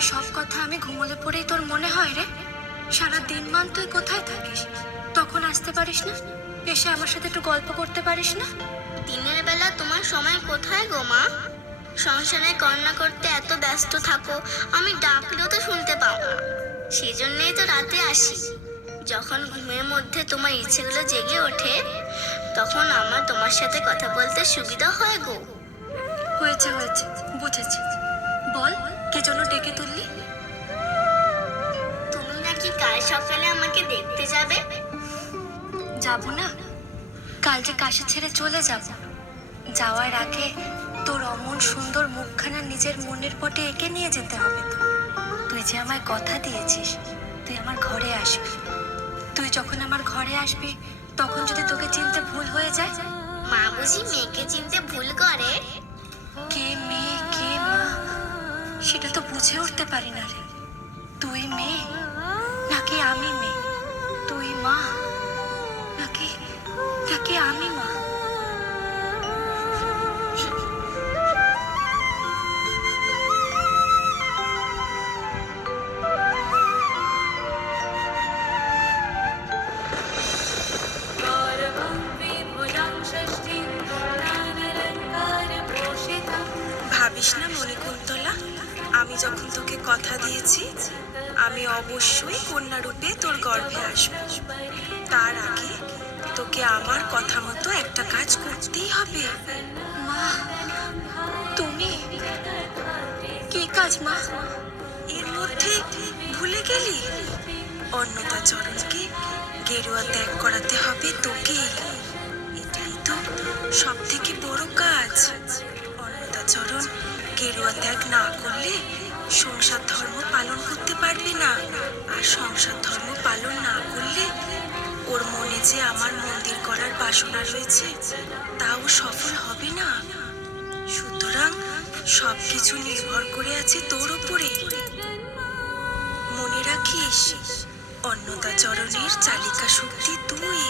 কি সব কথা আমি ঘুমোলে পড়েই তোর মনে হয় রে? সারা দিন মান তুই কোথায় থাকিস? তখন আসতে পারিস না? এসে আমার সাথে একটু গল্প করতে পারিস না? দিনের বেলা তোমার সময় কোথায় গো মা? সংসারে কর্ণা করতে এত ব্যস্ত থাকো, আমি ডাকলেও তো শুনতে পাও না। সেজন্যই তো রাতে আসি। যখন ঘুমের মধ্যে তোমার ইচ্ছেগুলো জেগে ওঠে, তখন আমার তোমার সাথে কথা বলতে সুবিধা হয় গো। হয়েছে হয়েছে, বুঝেছি। বল, কি জন্য ডেকে তুললি? তুমি নাকি কাল সকালে আমাকে দেখতে যাবে? যাব না? কাল যে কাশি ছেড়ে চলে যাব। যাওয়ার আগে তোর অমন সুন্দর মুখখানা নিজের মনের পটে এঁকে নিয়ে যেতে হবে তো। তুই যে আমায় কথা দিয়েছিস তুই আমার ঘরে আসবি। তুই যখন আমার ঘরে আসবি তখন যদি তোকে চিনতে ভুল হয়ে যায়? মা বুঝি মেয়েকে চিনতে ভুল করে? কে মেয়ে কে মা সেটা তো বুঝে উঠতে পারি না রে। তুই মেয়ে নাকি আমি মেয়ে? তুই মা নাকি নাকি আমি মা? ভাবিস না মণিকুন্তলা, আমি যখন তোকে কথা দিয়েছি আমি অবশ্যই কন্যা রূপে তোর গর্ভে আসব। তার আগে তোকে আমার কথা মতো একটা কাজ করতেই হবে। মা, তুমি? কি কাজ মা? এর মধ্যে ভুলে গেলি? অন্নদাচরণকে গেরুয়া ত্যাগ করাতে হবে তোকে। এটাই তো সব থেকে বড় কাজ। অন্নদাচরণ গেরুয়া ত্যাগ না করলে সংসার ধর্ম পালন করতে পারবে না। আর সংসার ধর্ম পালন না করলে ওর মনে যে আমার মন্দির করার বাসনা রয়েছে তাও সফল হবে না। সুতরাং সবকিছু নির্ভর করে আছে তোর উপরে। মনে রাখিস, অন্নদাচরণের চালিকা শক্তি তুই।